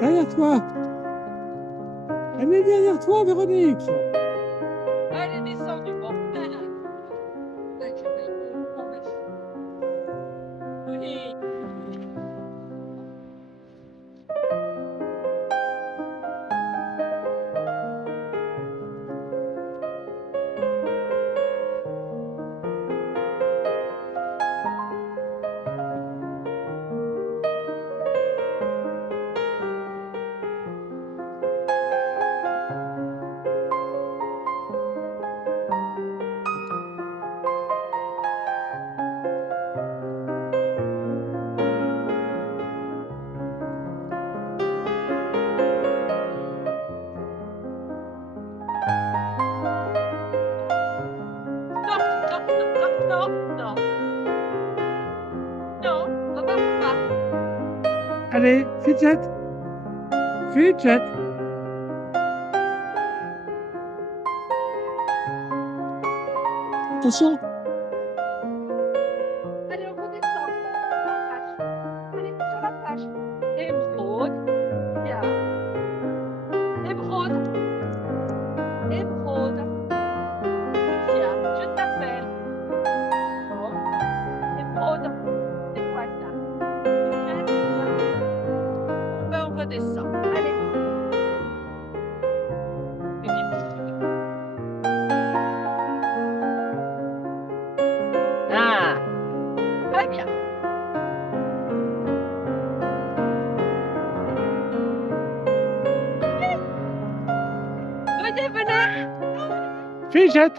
Derrière toi. Elle est derrière toi, Véronique. Elle est descendue. Bon. Oui. Non, non. Non, papa, papa. Allez, fidget. Fidget. Attention. Allez, on redescend. Sur la plage. Allez, sur la plage. Émeraude. Bien. Émeraude. Émeraude. Viens, je t'appelle. Bon. Émeraude. C'est quoi ça? Viens, viens. Bon, ben, on redescend. Allez. Ah, très bien. Venez, venez. Fidget.